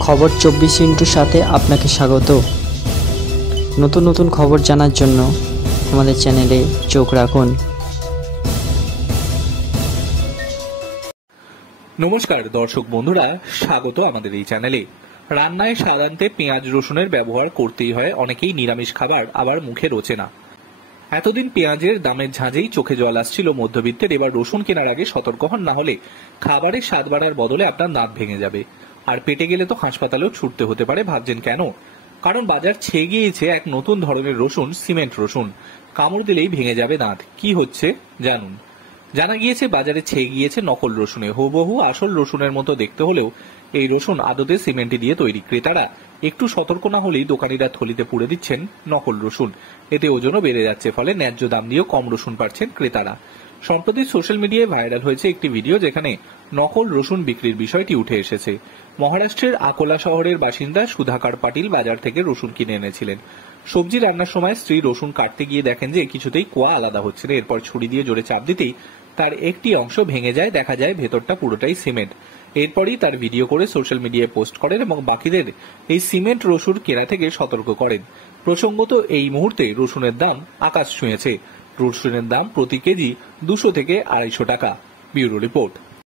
খবর 24 সাথে আপনাকে স্বাগত। নতুন নতুন খবর জানার জন্য আমাদের চ্যানেলে চোখ রাখুন। নমস্কার দর্শক বন্ধুরা, স্বাগত আমাদের এই চ্যানেলে। রান্নায় স্বাদ আনতে পেঁয়াজ রসুনের ব্যবহার করতেই হয়। অনেকেই নিরামিষ খাবার আবার মুখে রোচে না। এতদিন পেঁয়াজের দামের ঝাঁঝেই চোখে জল আসছিল মধ্যবিত্তের। এবার রসুন কেনার আগে সতর্ক হন, না হলে খাবারের স্বাদ বাড়ার বদলে আপনার দাঁত ভেঙে যাবে। আর পেটে গেলে তো হাসপাতালেও ছুটতে হতে পারে। ভাবছেন কেন? কারণ বাজার ছেয়ে গিয়েছে এক নতুন ধরনের রসুন, সিমেন্ট রসুন। কামড় দিলেই ভেঙে যাবে দাঁত। কি হচ্ছে জানুন। জানা গিয়েছে বাজারে ছেয়ে গিয়েছে নকল রসুনে। হুবহু আসল রসুনের মতো দেখতে হলেও এই রসুন আদতে সিমেন্ট দিয়ে তৈরি। ক্রেতারা একটু সতর্ক না হলেই দোকানিরা থলিতে পুড়ে দিচ্ছেন নকল রসুন। এতে ওজনও বেড়ে যাচ্ছে, ফলে ন্যায্য দাম দিয়েও কম রসুন পাচ্ছেন ক্রেতারা। সম্প্রতি সোশ্যাল মিডিয়ায় ভাইরাল হয়েছে একটি ভিডিও, যেখানে নকল রসুন বিক্রির বিষয়টি উঠে এসেছে। মহারাষ্ট্রের আকোলা শহরের বাসিন্দা সুধাকর পাটিল বাজার থেকে রসুন কিনে এনেছিলেন। সবজি রান্নার সময় স্ত্রী রসুন কাটতে গিয়ে দেখেন যে কিছুতেই কোয়া আলাদা হচ্ছে না। এরপর ছুরি দিয়ে জোরে চাপ দিতেই তার একটি অংশ ভেঙে যায়। দেখা যায় ভেতরটা পুরোটাই সিমেন্ট। এরপরই তার ভিডিও করে সোশ্যাল মিডিয়ায় পোস্ট করেন এবং বাকিদের এই সিমেন্ট রসুন কেনা থেকে সতর্ক করেন। প্রসঙ্গত, এই মুহূর্তে রসুনের দাম আকাশ ছুঁয়েছে। রসুনের দাম প্রতি কেজি 200 থেকে 250 টাকা। Bureau report.